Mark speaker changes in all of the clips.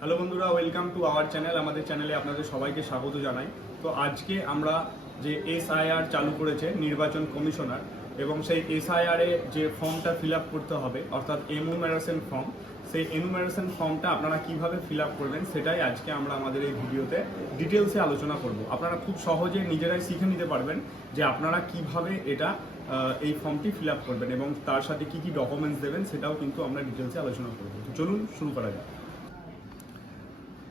Speaker 1: Hello বন্ধুরা welcome to our channel আমাদের চ্যানেলে আপনাদের সবাইকে স্বাগত জানাই। তো আজকে আমরা যে এসআইআর চালু করেছে নির্বাচন কমিশনার এবং সেই এসআইআর যে ফর্মটা ফিল করতে হবে, অর্থাৎ এনুমেরেশন ফর্ম সেই এনুমেরেশন ফর্মটা আপনারা কীভাবে ফিল করবেন সেটাই আজকে আমরা আমাদের এই ভিডিওতে ডিটেলসে আলোচনা করব। আপনারা খুব সহজে নিজেরাই শিখে নিতে পারবেন যে আপনারা কীভাবে এটা এই ফর্মটি ফিল করবেন এবং তার সাথে কি কি ডকুমেন্টস দেবেন সেটাও কিন্তু আমরা ডিটেলসে আলোচনা করব। চলুন শুরু করা যাক।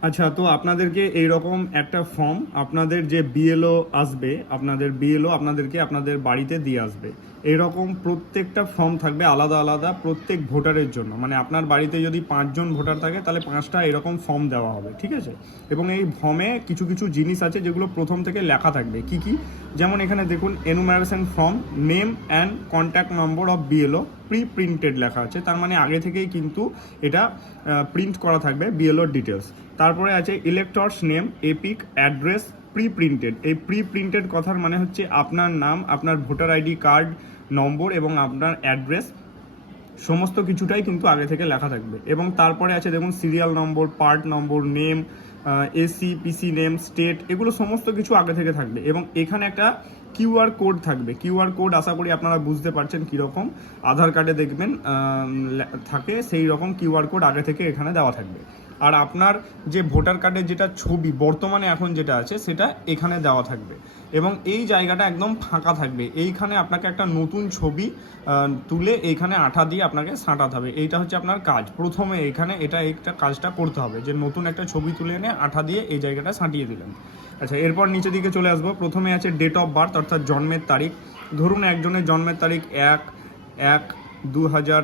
Speaker 1: আচ্ছা তো আপনাদেরকে এই রকম একটা ফর্ম আপনাদের যে বিএলও আসবে, আপনাদের বিএলও আপনাদেরকে আপনাদের বাড়িতে দিয়ে আসবে। এরকম প্রত্যেকটা ফর্ম থাকবে আলাদা আলাদা প্রত্যেক ভোটারের জন্য। মানে আপনার বাড়িতে যদি পাঁচজন ভোটার থাকে, তাহলে পাঁচটা এরকম ফর্ম দেওয়া হবে, ঠিক আছে? এবং এই ফর্মে কিছু কিছু জিনিস আছে যেগুলো প্রথম থেকে লেখা থাকবে। কি কি? যেমন এখানে দেখুন enumeration form name and contact number of BLO pre printed লেখা আছে। তার মানে আগে থেকেই কিন্তু এটা প্রিন্ট করা থাকবে বিএলওর ডিটেলস তারপরে আছে electors name EPIC address pre printed এই প্রি প্রিন্টেড কথার মানে হচ্ছে আপনার নাম, আপনার ভোটার আইডি কার্ড নম্বর এবং আপনার অ্যাড্রেস সমস্ত কিছুটাই কিন্তু আগে থেকে লেখা থাকবে। এবং তারপরে আছে দেখুন serial number part number name AC PC name state এগুলো সমস্ত কিছু আগে থেকে থাকবে। এবং এখানে একটা কিউআর কোড থাকবে। কিউআর কোড আশা করি আপনারা বুঝতে পারছেন কীরকম। আধার কার্ডে দেখবেন থাকে সেই রকম কিউআর কোড আগে থেকে এখানে দেওয়া থাকবে। আর আপনার যে ভোটার কার্ডের যেটা ছবি বর্তমানে এখন যেটা আছে, সেটা এখানে দেওয়া থাকবে। এবং এই জায়গাটা একদম ফাঁকা থাকবে। এইখানে আপনাকে একটা নতুন ছবি তুলে এইখানে আঠা দিয়ে আপনাকে সাঁটাতে হবে। এইটা হচ্ছে আপনার কাজ। প্রথমে এখানে এটা একটা কাজটা করতে হবে যে নতুন একটা ছবি তুলে এনে আঠা দিয়ে এই জায়গাটা সাঁটিয়ে দিলেন। আচ্ছা এরপর নিচে দিকে চলে আসব। প্রথমে আছে ডেট অফ বার্থ অর্থাৎ জন্মের তারিখ। ধরুন একজনের জন্মের তারিখ এক এক দু হাজার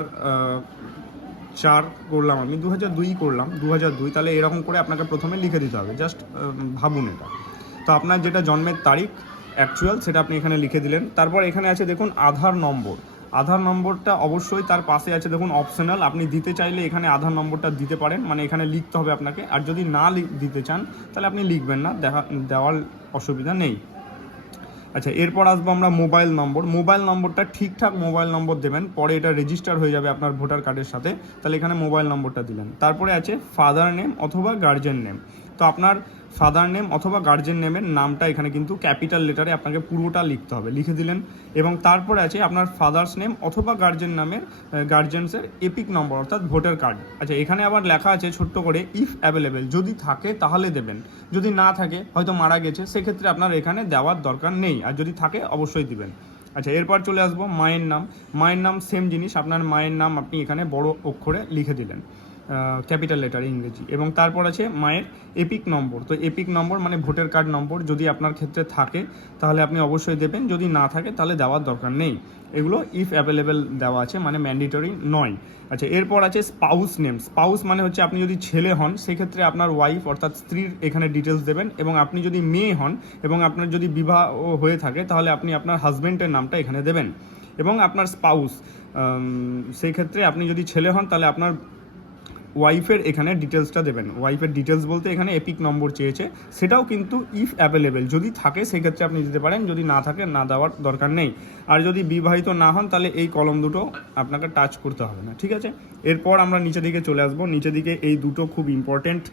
Speaker 1: চার করলাম আমি দু হাজার দুই করলাম দু হাজার দুই। তাহলে এরকম করে আপনাকে প্রথমে লিখে দিতে হবে, জাস্ট ভাবুন এটা। তো আপনার যেটা জন্মের তারিখ অ্যাকচুয়াল সেটা আপনি এখানে লিখে দিলেন। তারপর এখানে আছে দেখুন আধার নম্বর। আধার নম্বরটা অবশ্যই তার পাশে আছে দেখুন অপশনাল আপনি দিতে চাইলে এখানে আধার নম্বরটা দিতে পারেন মানে এখানে লিখতে হবে আপনাকে। আর যদি না দিতে চান, তাহলে আপনি লিখবেন না, দেখা, দেওয়ার অসুবিধা নেই। আচ্ছা এরপর আসব আমরা মোবাইল নম্বর মোবাইল নম্বরটা ঠিকঠাক মোবাইল নম্বর দেবেন, পরে এটা রেজিস্টার হয়ে যাবে আপনার ভোটার কার্ডের সাথে। তাহলে এখানে মোবাইল নম্বরটা দিলেন। তারপরে আছে ফাদার নেম অথবা গার্জেন নেম তো আপনার ফাদার নেম অথবা গার্জেন নেমের নামটা এখানে কিন্তু ক্যাপিটাল লেটারে আপনাকে পুরোটা লিখতে হবে। লিখে দিলেন এবং তারপরে আছে আপনার ফাদার্স নেম অথবা গার্জেন নামের গার্জেন্সের এপিক নম্বর অর্থাৎ ভোটার কার্ড আচ্ছা এখানে আবার লেখা আছে ছোট্ট করে ইফ অ্যাভেলেবেল যদি থাকে তাহলে দেবেন। যদি না থাকে, হয়তো মারা গেছে, সেক্ষেত্রে আপনার এখানে দেওয়ার দরকার নেই। আর যদি থাকে, অবশ্যই দিবেন। আচ্ছা এরপর চলে আসব মায়ের নাম। মায়ের নাম সেম জিনিস, আপনার মায়ের নাম আপনি এখানে বড় অক্ষরে লিখে দিলেন। ক্যাপিটাল লেটার ইংরেজি। এবং তারপর আছে মায়ের এপিক নম্বর। তো এপিক নম্বর মানে ভোটার কার্ড নম্বর। যদি আপনার ক্ষেত্রে থাকে, তাহলে আপনি অবশ্যই দেবেন। যদি না থাকে, তাহলে দেওয়ার দরকার নেই। এগুলো ইফ অ্যাভেলেবেল দেওয়া আছে মানে ম্যান্ডেটরি নয়। আচ্ছা এরপর আছে স্পাউস নেম স্পাউস মানে হচ্ছে আপনি যদি ছেলে হন, সেক্ষেত্রে আপনার ওয়াইফ অর্থাৎ স্ত্রীর এখানে ডিটেলস দেবেন। এবং আপনি যদি মেয়ে হন, এবং আপনার যদি বিবাহ হয়ে থাকে, তাহলে আপনি আপনার হাজব্যান্ডের নামটা এখানে দেবেন। এবং আপনার স্পাউস সেই ক্ষেত্রে আপনি যদি ছেলে হন, তাহলে আপনার ওয়াইফের এখানে ডিটেলসটা দেবেন। ওয়াইফের ডিটেলস বলতে এখানে এপিক নম্বর চেয়েছে। সেটাও কিন্তু ইফ অ্যাভেলেবেল যদি থাকে, সেক্ষেত্রে আপনি দিতে পারেন। যদি না থাকে, না দেওয়ার দরকার নেই। আর যদি বিবাহিত না হন, তাহলে এই কলম দুটো আপনাকে টাচ করতে হবে না, ঠিক আছে? এরপর আমরা নিচে দিকে চলে আসব। নিচে দিকে এই দুটো খুব ইম্পর্টেন্ট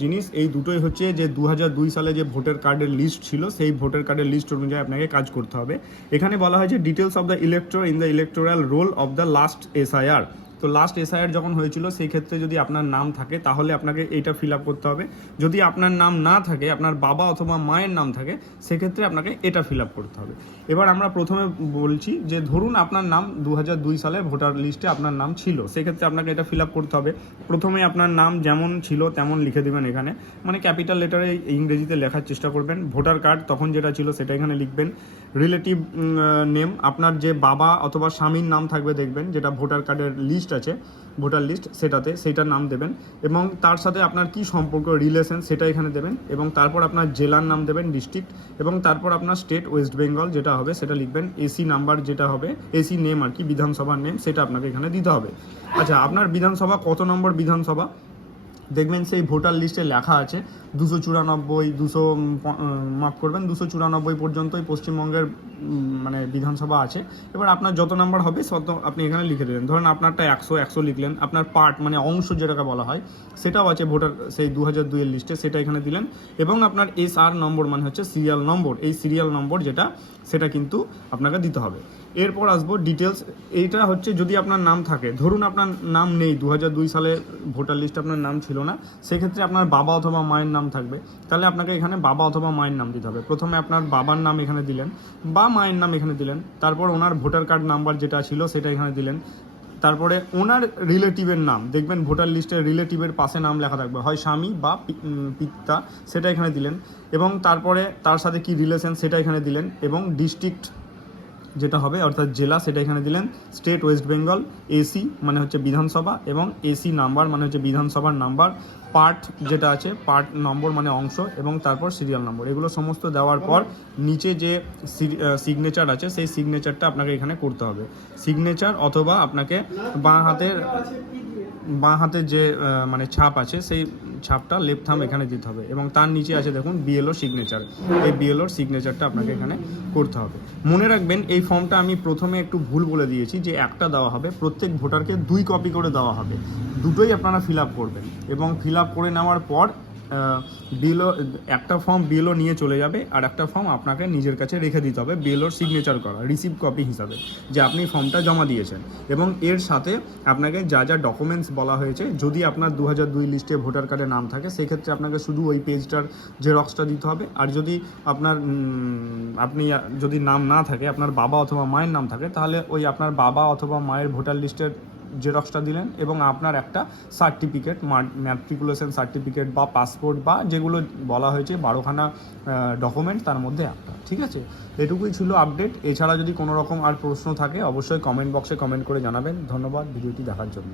Speaker 1: জিনিস। এই দুটোই হচ্ছে যে দু হাজার দুই সালে যে ভোটার কার্ডের লিস্ট ছিল, সেই ভোটার কার্ডের লিস্ট অনুযায়ী আপনাকে কাজ করতে হবে। এখানে বলা হয়েছে details of the electro in the electoral roll of the last SIR তো লাস্ট এসআইআর যখন হয়েছিল, সেই ক্ষেত্রে যদি আপনার নাম থাকে, তাহলে আপনাকে এইটা ফিল আপ করতে হবে। যদি আপনার নাম না থাকে, আপনার বাবা অথবা মায়ের নাম থাকে, সেক্ষেত্রে আপনাকে এটা ফিল আপ করতে হবে। এবার আমরা প্রথমে বলছি যে, ধরুন আপনার নাম দু হাজার দুই সালে ভোটার লিস্টে আপনার নাম ছিল, সেক্ষেত্রে আপনাকে এটা ফিল আপ করতে হবে। প্রথমে আপনার নাম যেমন ছিল, তেমন লিখে দেবেন এখানে। মানে ক্যাপিটাল লেটারে ইংরেজিতে লেখার চেষ্টা করবেন। ভোটার কার্ড তখন যেটা ছিল, সেটা এখানে লিখবেন। রিলেটিভ নেম আপনার যে বাবা অথবা স্বামীর নাম থাকবে, দেখবেন, যেটা ভোটার কার্ডের লিস্ট আছে ভোটার লিস্ট সেটাতে সেটার নাম দেবেন এবং তার সাথে আপনার কি সম্পর্ক রিলেশন সেটা এখানে দেবেন এবং তারপর আপনার জেলার নাম দেবেন ডিস্ট্রিক্ট এবং তারপর আপনার স্টেট ওয়েস্ট বেঙ্গল যেটা হবে সেটা লিখবেন এসি নাম্বার যেটা হবে এসি নেম আর কি, বিধানসভার নেম সেটা আপনাকে এখানে দিতে হবে। আচ্ছা আপনার বিধানসভা কত নম্বর বিধানসভা? দেখবেন সেই ভোটার লিস্টে লেখা আছে দুশো চুরানব্বই, দুশো মাফ করবেন, দুশো চুরানব্বই পর্যন্তই পশ্চিমবঙ্গের মানে বিধানসভা আছে। এবার আপনার যত নাম্বার হবে তত আপনি এখানে লিখে দেবেন। ধরুন আপনারটা একশো একশো লিখলেন, আপনার পার্ট মানে অংশ যেটাকে বলা হয়, সেটাও আছে ভোটার, সেই দু হাজার দুইয়ের লিস্টে, সেটা এখানে দিলেন। এবং আপনার এস আর নম্বর মানে হচ্ছে সিরিয়াল নম্বর, এই সিরিয়াল নম্বর যেটা, সেটা কিন্তু আপনাকে দিতে হবে। এরপর আসব ডিটেলস, এইটা হচ্ছে যদি আপনার নাম থাকে, ধরুন আপনার নাম নেই দু সালে ভোটার লিস্টে আপনার নাম ছিল না, সেক্ষেত্রে আপনার বাবা অথবা মায়ের নাম থাকবে। তাহলে আপনাকে এখানে বাবা অথবা মায়ের নাম দিতে হবে। প্রথমে আপনার বাবার নাম এখানে দিলেন, বা মায়ের নাম এখানে দিলেন, তারপর ওনার ভোটার কার্ড নাম্বার যেটা ছিল সেটা এখানে দিলেন, তারপরে ওনার রিলেটিভের নাম, দেখবেন ভোটার লিস্টে রিলেটিভের পাশে নাম লেখা থাকবে, হয় স্বামী বা পিতা, সেটা এখানে দিলেন, এবং তারপরে তার সাথে কি রিলেশন সেটা এখানে দিলেন, এবং ডিস্ট্রিক্ট যেটা হবে, অর্থাৎ জেলা সেটা এখানে দিলেন, স্টেট ওয়েস্ট বেঙ্গল, এসি মানে হচ্ছে বিধানসভা এবং এসি নাম্বার মানে হচ্ছে বিধানসভার নাম্বার, পার্ট যেটা আছে, পার্ট নম্বর মানে অংশ এবং তারপর সিরিয়াল নম্বর। এগুলো সমস্ত দেওয়ার পর নিচে যে সিগনেচার আছে, সেই সিগনেচারটা আপনাকে এখানে করতে হবে। সিগনেচার অথবা আপনাকে বাঁ হাতের বাঁ হাতে যে মানে ছাপ আছে, সেই ছাপটা লেফট থাম এখানে দিতে হবে। এবং তার নিচে আছে দেখুন বিএলও সিগনেচার এই বিএলওর সিগনেচারটা আপনাকে এখানে করতে হবে। মনে রাখবেন, এই ফর্মটা আমি প্রথমে একটু ভুল বলে দিয়েছি যে একটা দেওয়া হবে, প্রত্যেক ভোটারকে দুই কপি করে দেওয়া হবে। দুটোই আপনারা ফিল আপ করবেন। এবং ফিল আপ করে নেওয়ার পর বিএলও একটা ফর্ম বিলও নিয়ে চলে যাবে আর একটা ফর্ম আপনাকে নিজের কাছে রেখে দিতে হবে বিএলওর সিগনেচার করা রিসিভ কপি হিসাবে, যে আপনি ফর্মটা জমা দিয়েছেন। এবং এর সাথে আপনাকে যা যা ডকুমেন্টস বলা হয়েছে, যদি আপনার দু হাজার দুই লিস্টে ভোটার কার্ডে নাম থাকে, সেক্ষেত্রে আপনাকে শুধু ওই পেজটার জেরক্সটা দিতে হবে। আর যদি আপনার আপনি যদি নাম না থাকে, আপনার বাবা অথবা মায়ের নাম থাকে, তাহলে ওই আপনার বাবা অথবা মায়ের ভোটার লিস্টের জেরক্সটা দিলেন এবং আপনার একটা সার্টিফিকেট ম্যাট্রিকুলেশন সার্টিফিকেট বা পাসপোর্ট বা যেগুলো বলা হয়েছে বারোখানা ডকুমেন্ট তার মধ্যে একটা, ঠিক আছে? এটুকুই ছিল আপডেট এছাড়া যদি কোনো রকম আর প্রশ্ন থাকে, অবশ্যই কমেন্ট বক্সে কমেন্ট করে জানাবেন। ধন্যবাদ, ভিডিওটি দেখার জন্য।